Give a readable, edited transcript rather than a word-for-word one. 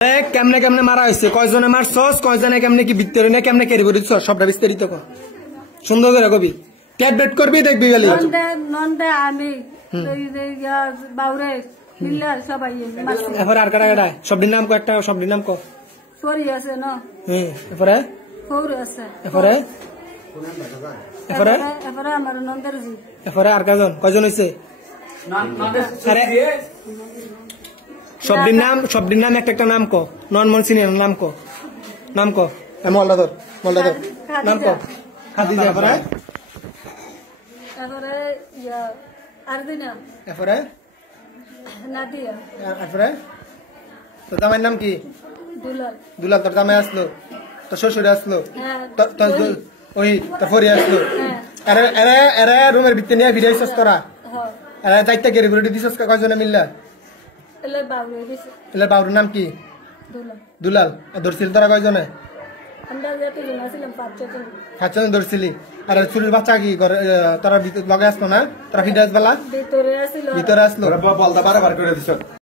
কেমনে কেমনে মারা হয়েছে, কয়জনে মারছস, কয়জনে কেমনে কি ভিতরে না কেমনে কেড়ে পড়িস, সবটা বিস্তারিত কর, সুন্দর করে কবি। ট্যাট বেট করবি, দেখবি খালি আমি বাউরে মিল্লা সবাই মারছি। এরপরে আর কাটা কাটায় সবটির নাম কো, একটা সবটির নাম কো। সরি আছে না, এরপরে ফৌর আছে, এরপরে এরপরে এরপরে আমার নন্দের জি, এরপরে আর কয়জন হয়েছে? সবটির নাম একটা একটা নাম কো, নন মন সিনিয়র নাম কো, নাম কো। মোল্লাদর মোল্লাদর নাম কো। খাদিজা। এরপরে এরপরে আরদিনা, এরপরে নাদিয়া, এরপরে তোর জামাইয়ের নাম কি? দুলাল। দুলাল তোর জামাই আসলো, তোর শ্বশুরে আসলো, হ্যাঁ, ওই তোর ফরি আসলো। হ্যাঁ, এরা রুমের ভিতরে নিয়ে ভিডিও দিছস তোরা? হ্যাঁ, এরা চারটা গেড়ে ঘুরে দিছস কয়জনে মিললা? এলে বাউরে দিছে এলে বাবুর নাম কি? দুলাল। দুলাল। ধরছিল তোরা কয়জনে? আমরা যেতে জন আসলাম 5-6 জন। 5 জন ধরছিলি। আর চুরির বাচ্চা কি করে? তোরা লগে আসলো না? তোরা ভিডিও বেলা ভিতরে আসিল, ভিতরে আসলো। বলতে বারবার করে দিছ।